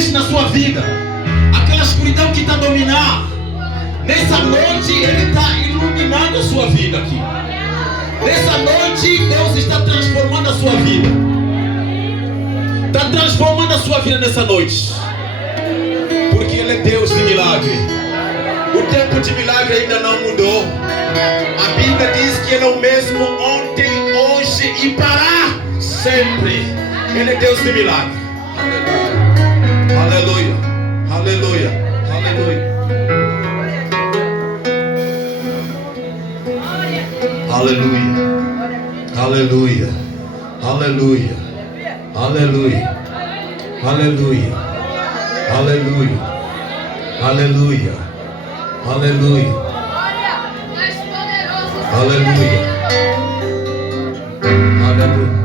existe na sua vida, aquela escuridão que está dominando, nessa noite Ele está iluminando a sua vida aqui. Nessa noite Deus está transformando a sua vida. Está transformando a sua vida nessa noite. Porque Ele é Deus de milagre. O tempo de milagre ainda não mudou. A Bíblia diz que Ele é o mesmo ontem, hoje e para sempre. Ele é Deus de milagre. Aleluia, aleluia, aleluia, aleluia, aleluia, aleluia, aleluia, aleluia, aleluia, aleluia, aleluia, aleluia, aleluia.